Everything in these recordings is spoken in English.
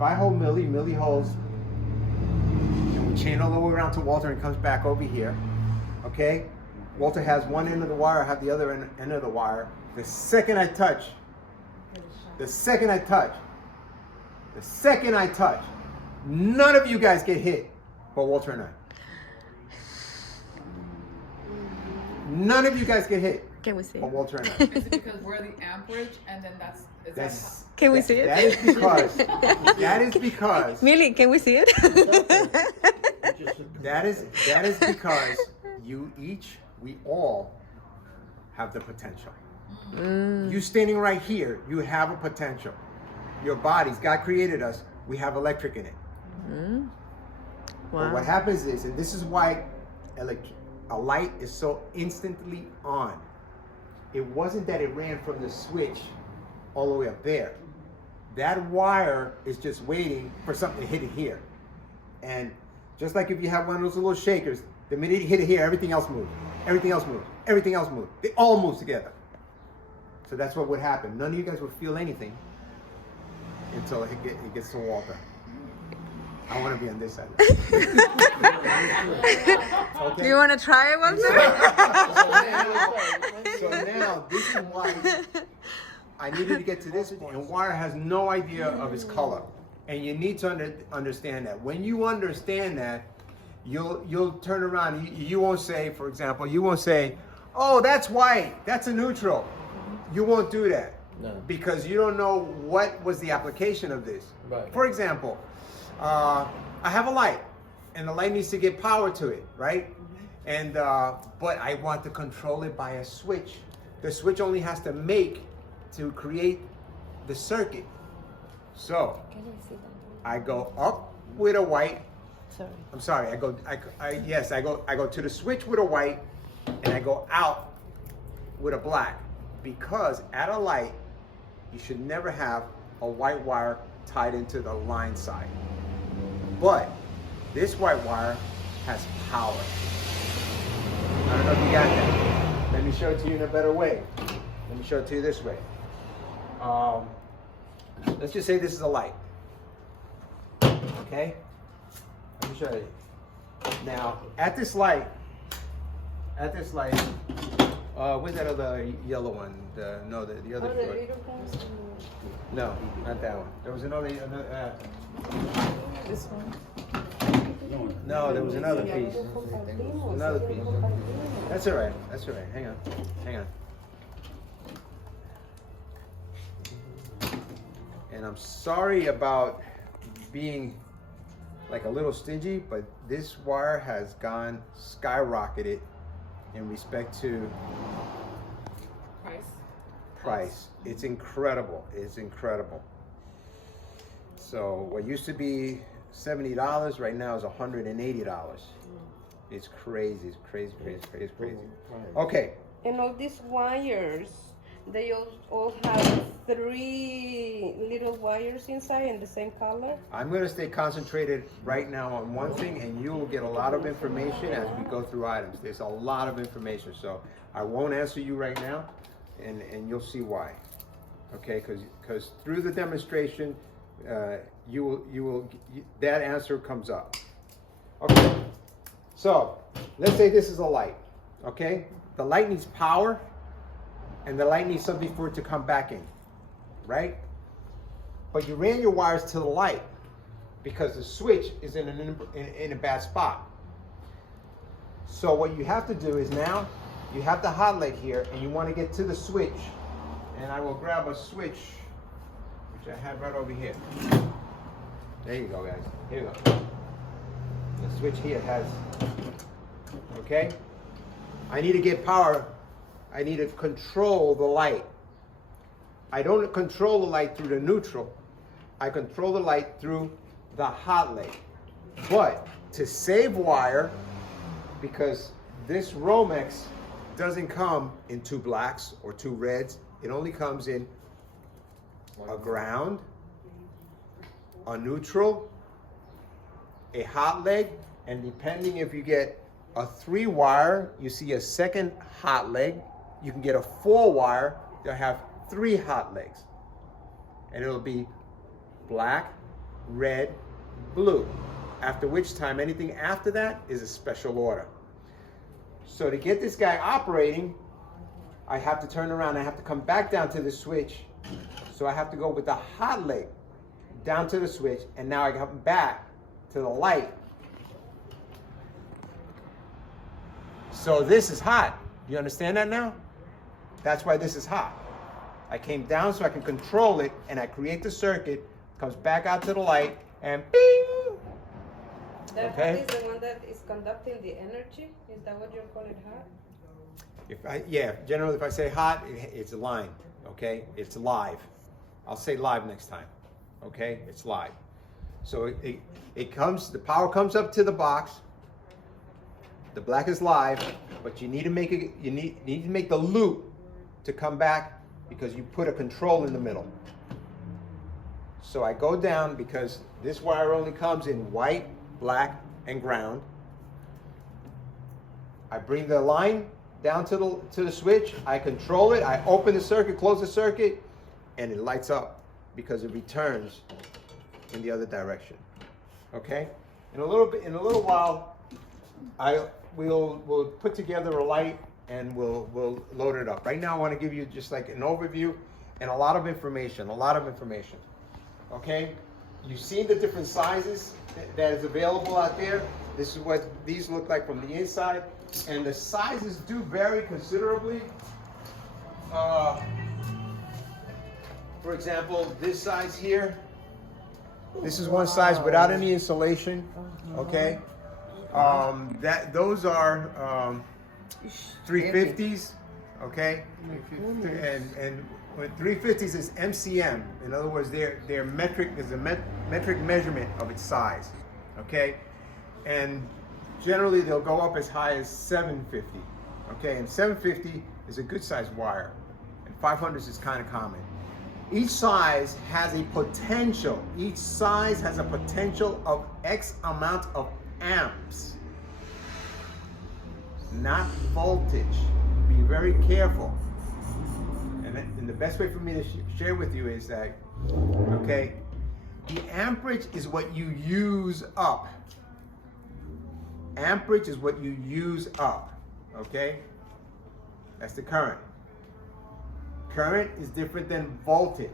if I hold Millie holds, and we chain all the way around to Walter and comes back over here, okay? Walter has one end of the wire, I have the other end of the wire. The second I touch, none of you guys get hit, but Walter and I. None of you guys get hit. Can we see it? But Walter and I. Is it because we're the amperage and then Can we see it? That is because. Millie, can we see it? That is because we all have the potential. You standing right here, you have a potential. Your bodies, God created us, we have electric in it. Wow. But what happens is, and this is why a light is so instantly on. It wasn't that it ran from the switch all the way up there. That wire is just waiting for something to hit it here. And just like if you have one of those little shakers, the minute you hit it here, everything else moves. Everything else moves. Everything else moves. They all move together. So that's what would happen. None of you guys would feel anything until it gets to Walter. I want to be on this side. Do you want to try it, Walter? So now, this is why I needed to get to this point. And wire has no idea of its color. And you need to understand that. When you understand that, you'll turn around. You won't say, for example, oh, that's white. That's a neutral. You won't do that. No. Because you don't know what was the application of this. Right. For example, I have a light, and the light needs to get power to it, right? And but I want to control it by a switch. The switch only has to make to create the circuit. So I go up with a white. Sorry. I'm sorry. I go to the switch with a white, and I go out with a black, because at a light you should never have a white wire tied into the line side. But this white wire has power. I don't know if you got that. Let me show it to you in a better way. Let me show it to you this way. Let's just say this is a light. Okay? Let me show you. Now, at this light, where's that other yellow one? The other short. No, not that one. There was another this one. no, there was another piece. Another piece. That's all right. Hang on. And I'm sorry about being like a little stingy, but this wire has gone skyrocketed in respect to price. It's incredible. So what used to be $70 right now is $180. It's crazy. Okay. And all these wires, they all have 3 little wires inside in the same color. I'm going to stay concentrated right now on one thing, and you will get a lot of information as we go through items. There's a lot of information, so I won't answer you right now, and you'll see why. Okay, because through the demonstration, that answer comes up. Okay, so let's say this is a light. Okay, the light needs power, and the light needs something for it to come back in, right? But you ran your wires to the light because the switch is in a bad spot. So what you have to do is now you have the hot leg here, and you want to get to the switch. And I will grab a switch, which I have right over here. There you go, guys. Here you go. The switch here has, okay? I need to get power. I need to control the light. I don't control the light through the neutral. I control the light through the hot leg. But to save wire, because this Romex doesn't come in 2 blacks or 2 reds. It only comes in a ground, a neutral, a hot leg, and depending if you get a 3 wire, you see a second hot leg. You can get a 4 wire, they'll have 3 hot legs. And it'll be black, red, blue. After which time, anything after that is a special order. So to get this guy operating, I have to turn around. I have to come back down to the switch. So I have to go with the hot leg down to the switch, and now I come back to the light. So this is hot. You understand that now? That's why this is hot. I came down so I can control it, and I create the circuit, comes back out to the light, and bing! That Okay. is the one that is conducting the energy? Is that what you're calling hot? Generally if I say hot, it's a line, okay? It's live. I'll say live next time, okay? It's live. So it comes, the power comes up to the box. The black is live, but you need to make it, you need to make the loop to come back because you put a control in the middle. So I go down because this wire only comes in white, black, and ground. I bring the line down to the switch, I control it, I open the circuit, close the circuit, and it lights up because it returns in the other direction. Okay? In a little while, we'll put together a light and we'll load it up. Right now I want to give you just like an overview and a lot of information. Okay? You've seen the different sizes that is available out there. This is what these look like from the inside. And the sizes do vary considerably. For example, this size here, this is one size without any insulation, okay? Those are 350s, okay? And with 350s is MCM. In other words, their metric is a metric measurement of its size, okay? And generally they'll go up as high as 750, okay? And 750 is a good size wire, and 500s is kind of common. Each size has a potential. Each size has a potential of X amount of amps, not voltage. Be very careful. And the best way for me to share with you is that, okay, the amperage is what you use up. Amperage is what you use up, okay? That's the current. Current is different than voltage.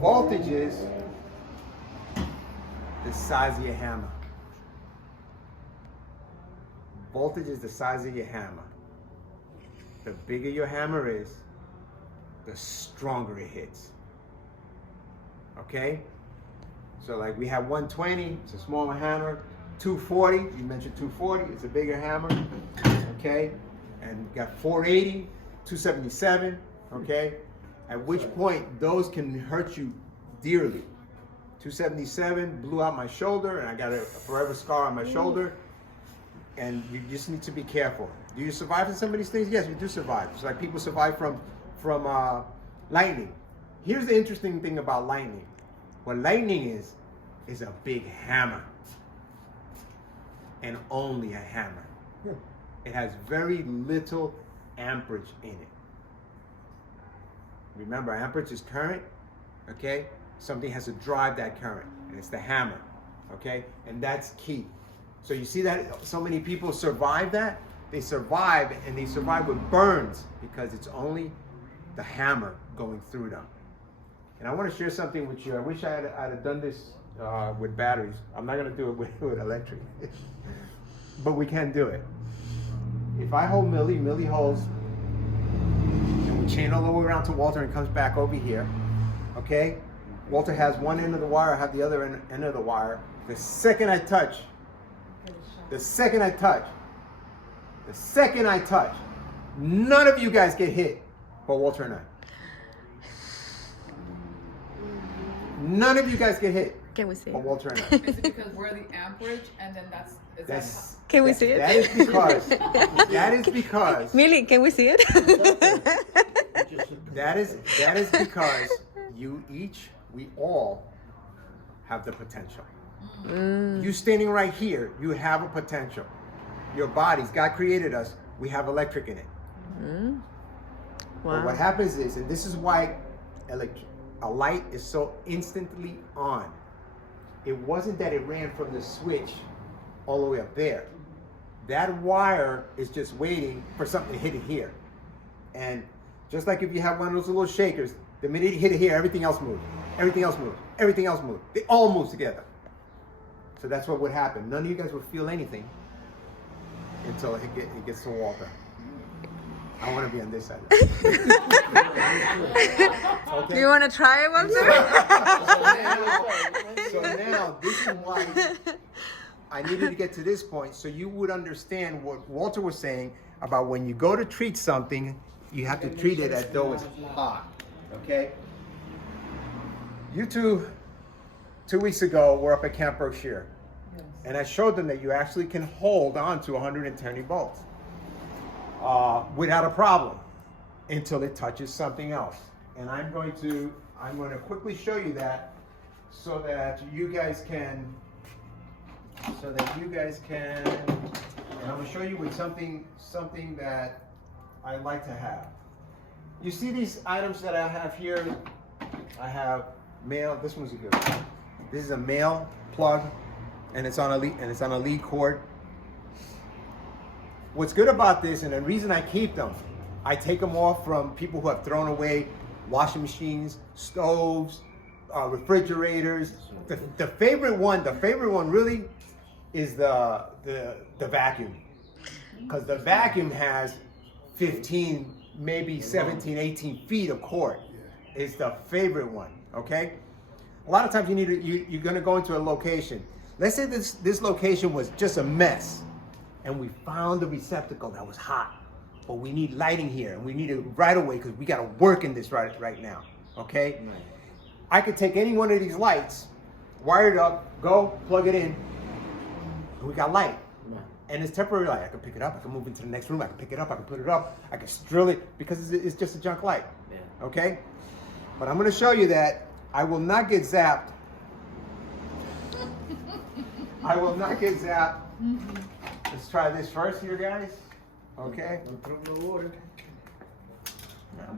Voltage is the size of your hammer. Voltage is the size of your hammer. The bigger your hammer is, the stronger it hits. Okay? So like we have 120, it's a smaller hammer. 240, you mentioned 240, it's a bigger hammer. Okay? And we got 480, 277. Okay? At which point those can hurt you dearly. 277 blew out my shoulder and I got a forever scar on my shoulder. And you just need to be careful. Do you survive from some of these things? Yes, you do survive. It's like people survive from lightning. Here's the interesting thing about lightning. What lightning is a big hammer. And only a hammer. It has very little amperage in it. Remember, amperage is current, okay? Something has to drive that current, and it's the hammer, okay? And that's key. So you see that so many people survive that? They survive, and they survive with burns because it's only the hammer going through them. And I want to share something with you. I wish I'd have done this with batteries. I'm not going to do it with electric, but we can do it. If I hold Millie holds, and we chain all the way around to Walter and comes back over here, okay? Walter has one end of the wire, I have the other end of the wire. The second I touch, none of you guys get hit, but Walter and I. None of you guys get hit. Can we see but it? Walter and I. Is it because we're the amperage and then that's Can we see it? That is because Millie, can we see it? that is because we all have the potential. You standing right here, you have a potential. Your bodies, God created us, we have electric in it. Wow. But what happens is, and this is why a light is so instantly on. it wasn't that it ran from the switch all the way up there. That wire is just waiting for something to hit it here. And just like if you have one of those little shakers, the minute you hit it here, everything else moves. Everything else moves. Everything else moves. They all move together. So that's what would happen. None of you guys would feel anything until it gets to Walter. I want to be on this side. Do you want to try it, Walter? So now, this is why I needed to get to this point so you would understand what Walter was saying about when you go to treat something, you have to treat it as though it's hot. Okay? You two 2 weeks ago were up at Camp Berkshire. Yes. And I showed them that you actually can hold on to 120 volts without a problem until it touches something else. And I'm going to quickly show you that so that you guys can, and I'm going to show you with something that I like to have. You see these items that I have here? I have male, this one's a good one. This is a male plug, and it's on a lead cord. What's good about this, and the reason I keep them, I take them off from people who have thrown away washing machines, stoves, refrigerators. The favorite one really is the vacuum, because the vacuum has 15, maybe 17, 18 feet of cord. It's the favorite one. Okay. A lot of times you're going to go into a location. Let's say this location was just a mess, and we found a receptacle that was hot, but we need lighting here, and we need it right away because we got to work in this right now. Okay. Right. I could take any one of these lights, wire it up, go plug it in, and we got light. Right. And it's temporary light. I can pick it up. I can move into the next room. I can pick it up. I can put it up. I can drill it because it's just a junk light. Yeah. Okay. But I'm going to show you that I will not get zapped. I will not get zapped. Let's try this first here, guys. Okay.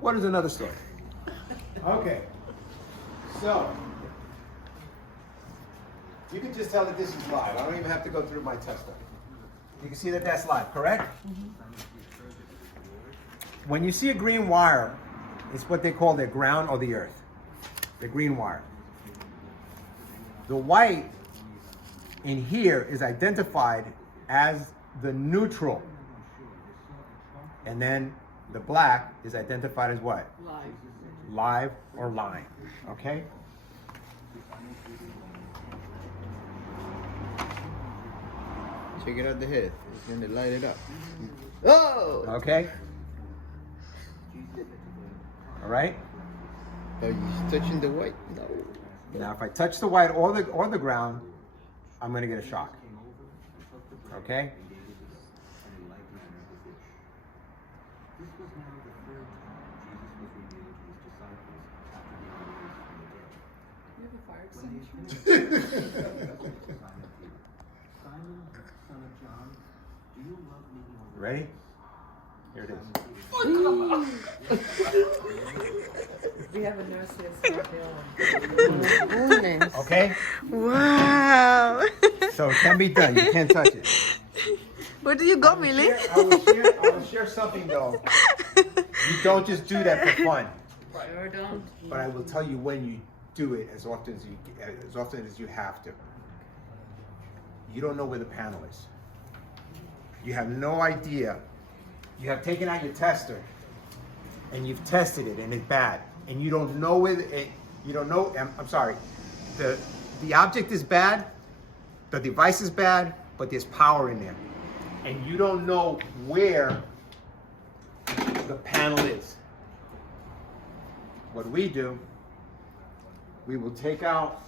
What is another story? Okay. So, you can just tell that this is live. I don't even have to go through my tester. You can see that that's live, correct? When you see a green wire, it's what they call the ground or the earth. The green wire. The white in here is identified as the neutral. And then the black is identified as what? Live. Live or line. Okay? Check it out the head. It's going to light it up. Oh! Okay? All right? Are you touching the white? No. Now, if I touch the white or the ground, I'm going to get a shock. Okay? You have a fire extinguisher? Ready? Here it is. We have a nurse here. Okay? Wow. So it can be done. You can't touch it. Where do you go, Billy? I will share something though. You don't just do that for fun. Sure don't. But I will tell you when you do it as often as you have to. You don't know where the panel is. You have no idea. You have taken out your tester and you've tested it and it's bad. And you don't know where you don't know. I'm sorry. The object is bad, the device is bad, but there's power in there. And you don't know where the panel is. What we do, we will take out,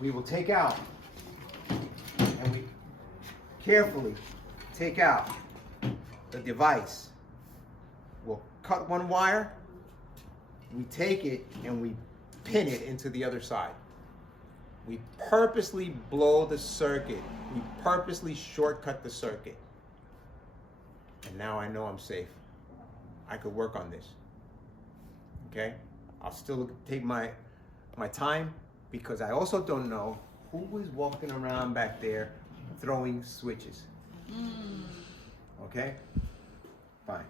and we carefully take out the device. We'll cut one wire, we take it and we pin it into the other side. We purposely blow the circuit. We purposely shortcut the circuit. And now I know I'm safe. I could work on this. Okay? I'll still take my time, because I also don't know who was walking around back there throwing switches. Okay? Fine.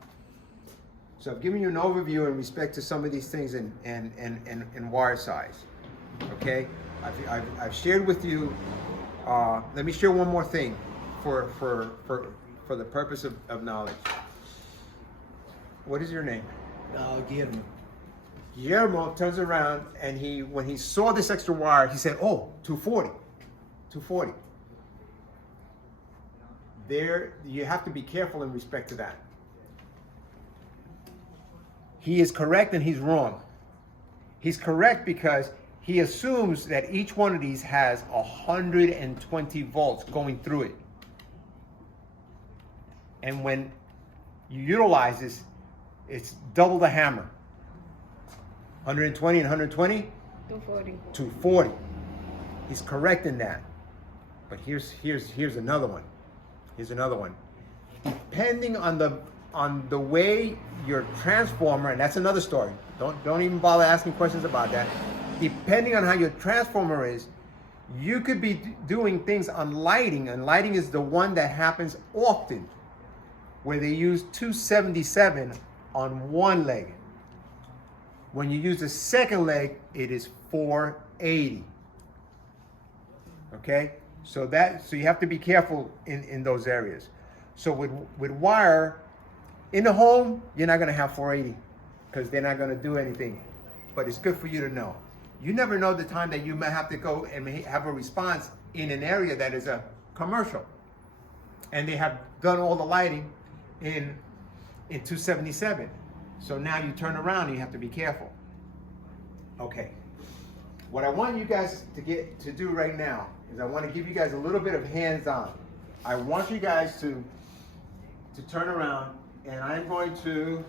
So I've given you an overview in respect to some of these things in wire size. Okay? I've shared with you, let me share one more thing for the purpose of knowledge. What is your name? Guillermo. Guillermo turns around and when he saw this extra wire, he said, oh, 240. 240. There, you have to be careful in respect to that. He is correct and he's wrong. He's correct because he assumes that each one of these has 120 volts going through it. And when you utilize this, it's double the hammer. 120 and 120? 240. 240. He's correct in that. But here's another one. Here's another one. Depending on the way your transformer, and that's another story. Don't even bother asking questions about that. Depending on how your transformer is, you could be doing things on lighting, and lighting is the one that happens often, where they use 277 on one leg. When you use the second leg, it is 480. Okay? So you have to be careful in those areas. So with wire, in the home, you're not gonna have 480 because they're not gonna do anything. But it's good for you to know. You never know the time that you may have to go and have a response in an area that is a commercial. And they have done all the lighting in 277. So now you turn around and you have to be careful. Okay. What I want you guys to do right now is I want to give you guys a little bit of hands-on. I want you guys to turn around, and I'm going to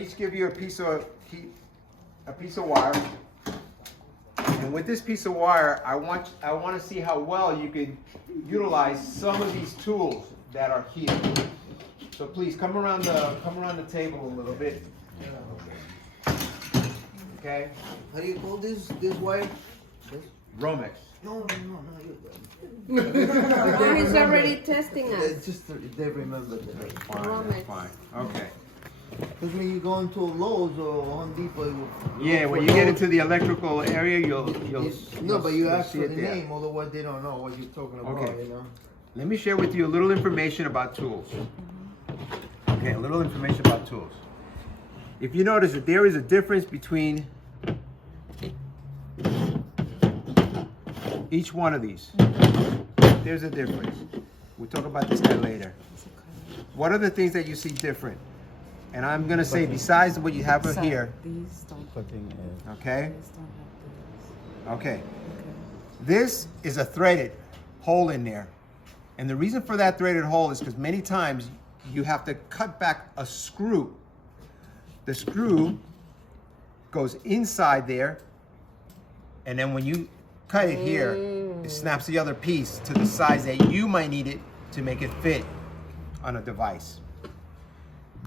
each give you a piece of wire. And with this piece of wire, I want to see how well you can utilize some of these tools that are here. So please come around the table a little bit. Okay. How do you call this wire? This? Romex. No, Oh, he's already testing us. it's just they remember the name. Fine. Romex. That's fine. Okay. Because when you go into Lowe's or Home Depot, Yeah, when you get into the electrical area, you'll no, but you ask see for it the there. name, otherwise they don't know what you're talking about. Okay. You know. Let me share with you a little information about tools. Okay, a little information about tools. If you notice that there is a difference between each one of these. There's a difference. We'll talk about this guy later. What are the things that you see different? And I'm going to say besides what you have here. These don't. Okay? These don't have these. Okay. This is a threaded hole in there. And the reason for that threaded hole is because many times you have to cut back a screw. The screw goes inside there, and then when you cut it here, it snaps the other piece to the size that you might need it to make it fit on a device.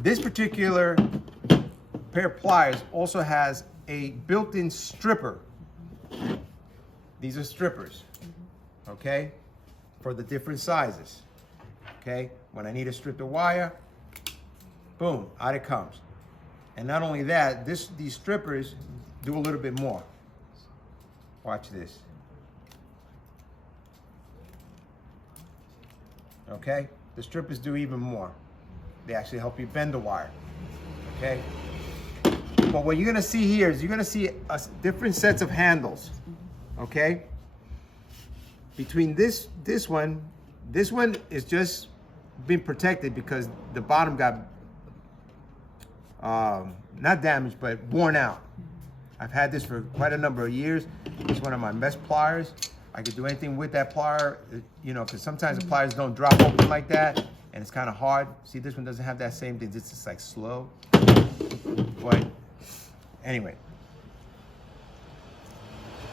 This particular pair of pliers also has a built-in stripper. These are strippers, okay, for the different sizes, okay? When I need to strip the wire, boom, out it comes. And not only that, these strippers do a little bit more. Watch this. Okay? The strippers do even more. They actually help you bend the wire. Okay? But what you're gonna see here is you're gonna see different sets of handles. Okay? Between this one is just been protected because the bottom got not damaged, but worn out. I've had this for quite a number of years. It's one of my best pliers. I could do anything with that plier, you know, because sometimes the pliers don't drop open like that, and it's kind of hard. See, this one doesn't have that same thing. It's just like slow. But anyway,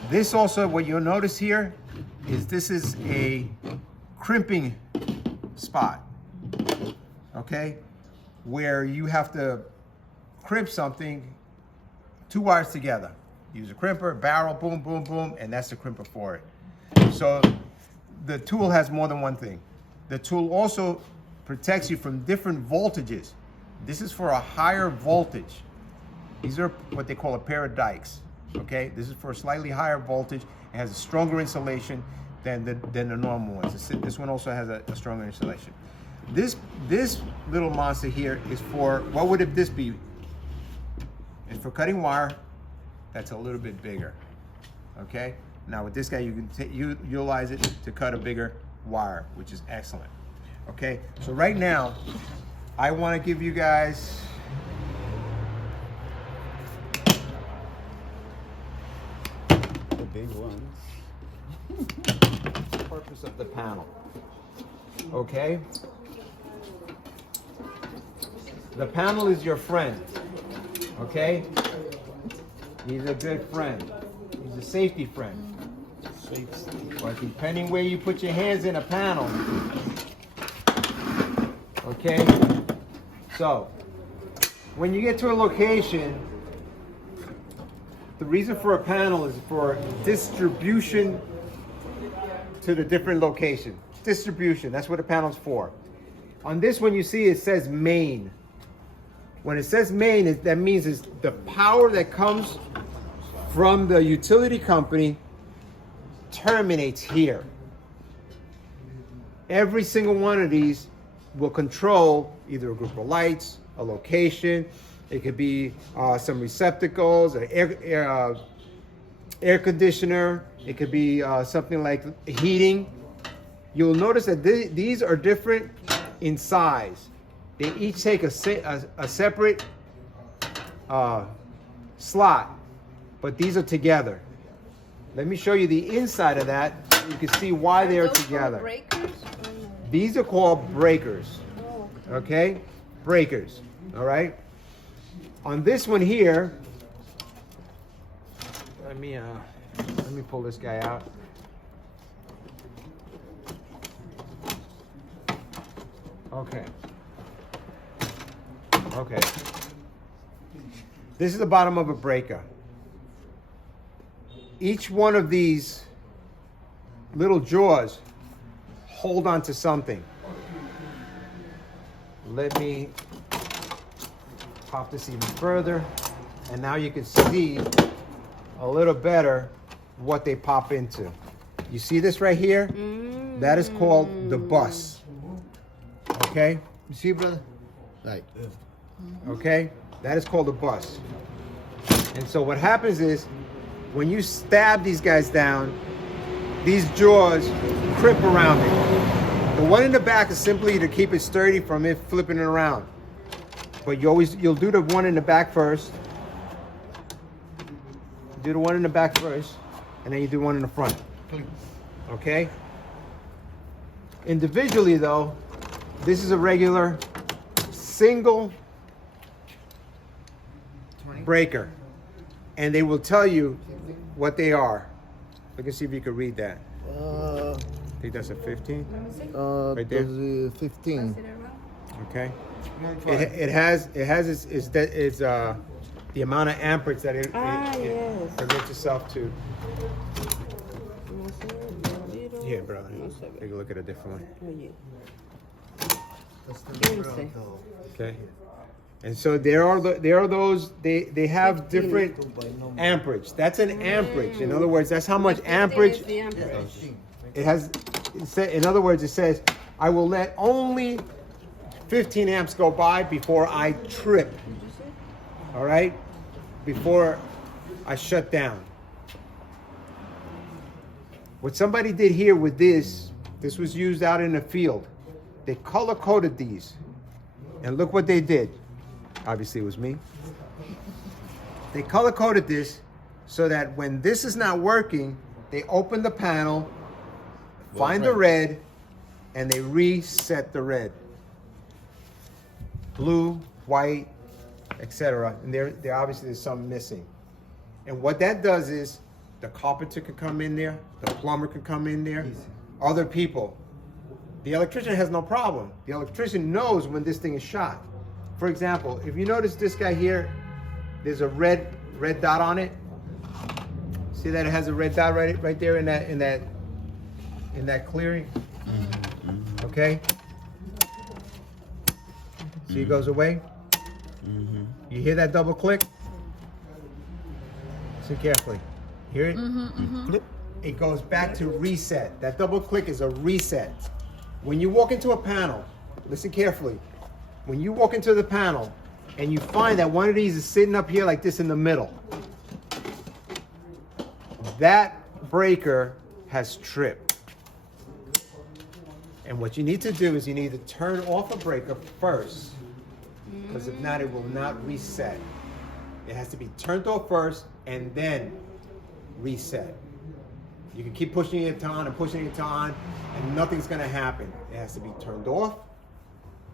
this also, what you'll notice here is this is a crimping spot, okay, where you have to crimp something two wires together. Use a crimper, barrel, boom, boom, boom, and that's the crimper for it. So the tool has more than one thing. The tool also protects you from different voltages. This is for a higher voltage. These are what they call a pair of dikes. Okay, this is for a slightly higher voltage. It has a stronger insulation than the normal ones. This one also has a stronger insulation. This little monster here is for, what would this be? It's for cutting wire that's a little bit bigger. Okay, now with this guy you can utilize it to cut a bigger wire, which is excellent. Okay, so right now I want to give you guys The big ones. the purpose of the panel. Okay, the panel is your friend. Okay, he's a good friend. He's a safety friend. But depending where you put your hands in a panel, okay? So, when you get to a location, the reason for a panel is for distribution to the different location. Distribution, that's what a panel's for. On this one you see it says main. When it says main, that means it's the power that comes from the utility company terminates here. Every single one of these will control either a group of lights, a location. It could be some receptacles, an air conditioner. It could be something like heating. You'll notice that these are different in size. They each take a separate slot, but these are together. Let me show you the inside of that. You can see why they are Those together. breakers? These are called breakers. Okay? Breakers. All right? On this one here, let me pull this guy out. Okay. Okay. This is the bottom of a breaker. Each one of these little jaws hold on to something. Let me pop this even further, and now you can see a little better what they pop into. You see this right here? That is called the bus. Okay? You see, brother? Like, Okay? That is called a bus. And so what happens is, when you stab these guys down, these jaws crimp around it. The one in the back is simply to keep it sturdy from it flipping it around. But you'll do the one in the back first. Do the one in the back first, and then you do one in the front. Okay? Individually though, this is a regular single breaker. And they will tell you what they are. Look and see if you can read that. I think that's a 15. Right there. there's 15. Okay. It has its the amount of amperage that it yes. permits itself to. Here, brother. Take a look at a different one. Okay. And so there are those, they have different amperage. That's an amperage. In other words, that's how much amperage The amperage. it has. In other words, it says, I will let only 15 amps go by before I trip. All right? Before I shut down. What somebody did here with this was used out in the field. They color coded these. And look what they did. Obviously it was me. They color coded this so that when this is not working, they open the panel, find the red, and they reset the red. Blue, white, etc. And there obviously there's some missing. And what that does is the carpenter can come in there, the plumber can come in there, other people. The electrician has no problem. The electrician knows when this thing is shot. For example, if you notice this guy here, there's a red red dot on it? See that it has a red dot right there in that clearing? Okay? See it goes away? You hear that double click? Listen carefully. Hear it? Click. It goes back to reset. That double click is a reset. When you walk into a panel, listen carefully. When you walk into the panel and you find that one of these is sitting up here like this in the middle, that breaker has tripped. And what you need to do is you need to turn off a breaker first, because if not, it will not reset. It has to be turned off first and then reset. You can keep pushing it on and pushing it on, and nothing's going to happen. It has to be turned off,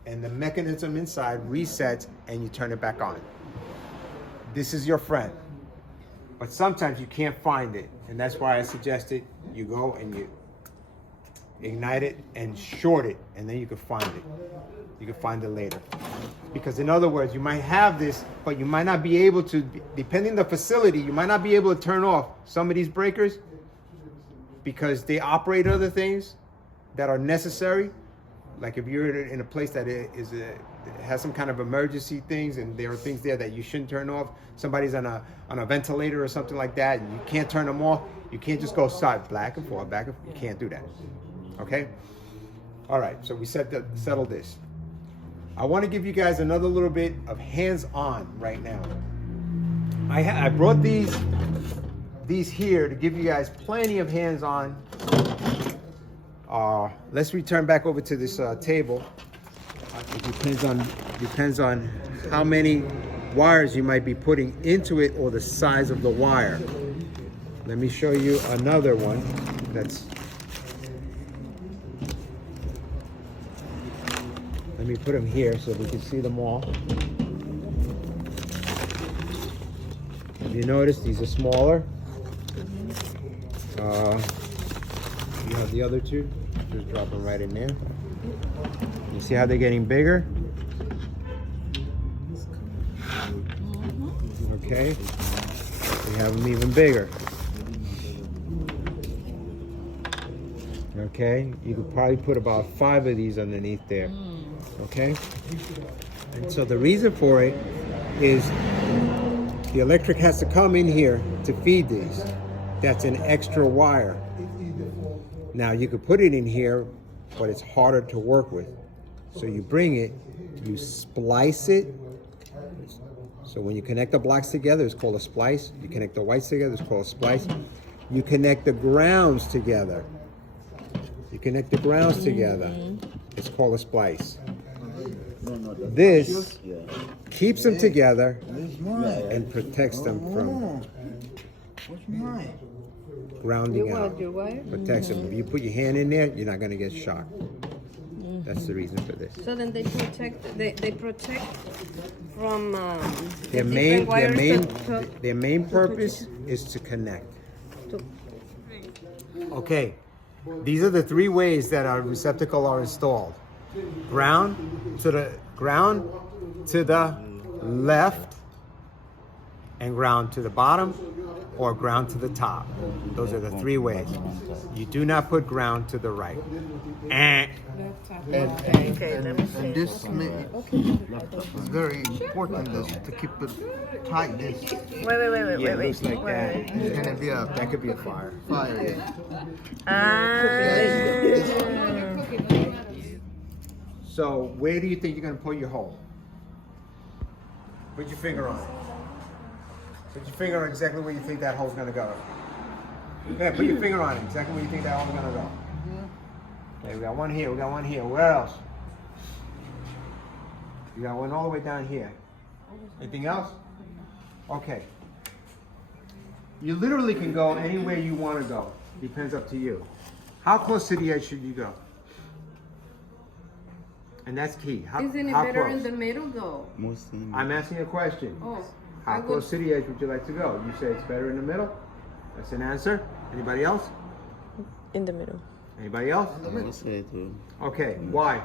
and the mechanism inside resets, and you turn it back on. This is your friend. But sometimes you can't find it, and that's why I suggested you go and you ignite it and short it, and then you can find it. You can find it later. Because in other words, you might have this, but you might not be able to, depending on the facility, you might not be able to turn off some of these breakers because they operate other things that are necessary. Like if you're in a place that has some kind of emergency things, and there are things there that you shouldn't turn off. Somebody's on a ventilator or something like that, and you can't turn them off. You can't just go side back and forth, back and forth. You can't do that. Okay? All right, so we settled this. I want to give you guys another little bit of hands-on right now. I brought these here to give you guys plenty of hands-on. Let's return back over to this table. It depends on how many wires you might be putting into it or the size of the wire. Let me show you another one that's. Let me put them here so we can see them all. Have you noticed these are smaller? You have the other two. Just drop them right in there. You see how they're getting bigger? Okay. We have them even bigger. Okay. You could probably put about 5 of these underneath there. Okay. And so the reason for it is the electric has to come in here to feed these. That's an extra wire. Now you could put it in here, but it's harder to work with. So you bring it, you splice it. So when you connect the blocks together, it's called a splice. You connect the whites together, it's called a splice. You connect the grounds together. You connect the grounds together, it's called a splice. This keeps them together and protects them from grounding out. Protects them. If you put your hand in there, you're not going to get shocked. That's the reason for this. So then they protect from Their main purpose is to connect. Okay, these are the 3 ways that our receptacle are installed. Ground to the left, and ground to the bottom, or ground to the top. Those are the 3 ways. You do not put ground to the right. And this is very important to keep it tight. Wait. Like that. It's gonna be That could be a fire. So where do you think you're going to put your hole? Put your finger on it. Put your finger on exactly where you think that hole's going to go. Yeah, put your finger on it, exactly where you think that hole's going to go. Okay, we got one here, we got one here. Where else? We got one all the way down here. Anything else? Okay. You literally can go anywhere you want to go. Depends up to you. How close to the edge should you go? And that's key. Isn't it how better close? in the middle though? I'm asking a question. Oh, How close to the edge would you like to go? You say it's better in the middle? That's an answer. Anybody else? In the middle. Anybody else? Okay, why?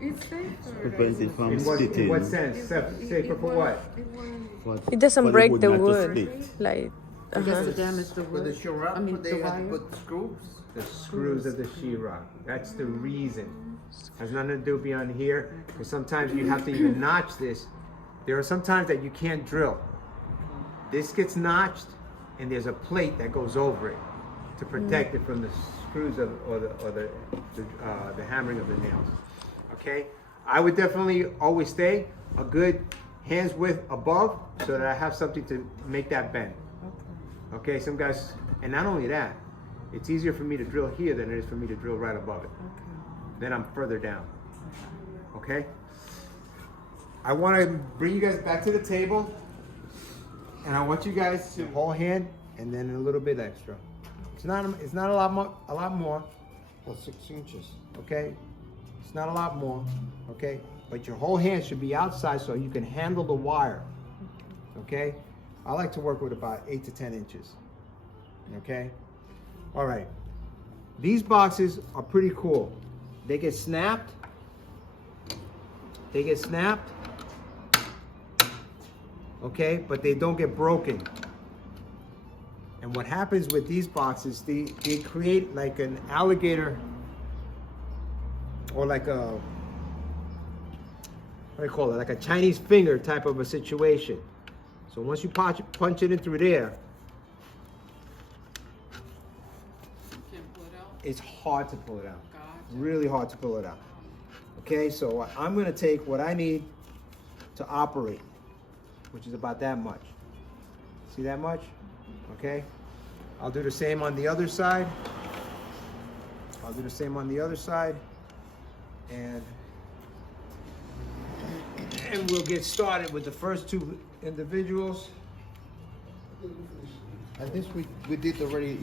It's safer. Prevent it from In splitting. what sense? Safer for what? It doesn't For the break wood the not to wood. split. Like, Because to damage the For the wood. sheetrock, I mean, they the have to wire. put screws. The screws of the sheetrock. That's the reason. Has nothing to do beyond here. Because sometimes you have to even notch this. There are some times that you can't drill. This gets notched, and there's a plate that goes over it to protect it from the screws of or the hammering of the nails. Okay, I would definitely always stay a good hands width above so that I have something to make that bend. Okay, some guys, and not only that, it's easier for me to drill here than it is for me to drill right above it. Then I'm further down. Okay. I want to bring you guys back to the table, and I want you guys to whole hand and then a little bit extra. It's not a lot more. Well, 6 inches. Okay, it's not a lot more. Okay, but your whole hand should be outside so you can handle the wire. Okay, I like to work with about 8 to 10 inches. Okay, all right. These boxes are pretty cool. They get snapped. They get snapped. Okay, but they don't get broken. And what happens with these boxes, they create like an alligator or like a, what do you call it? Like a Chinese finger type of a situation. So once you punch it in through there, Can't pull it out. it's hard to pull it out. Gotcha. Really hard to pull it out. Okay, so I'm gonna take what I need to operate, which is about that much. See that much? Okay. I'll do the same on the other side. I'll do the same on the other side. And we'll get started with the first 2 individuals. And this we did already.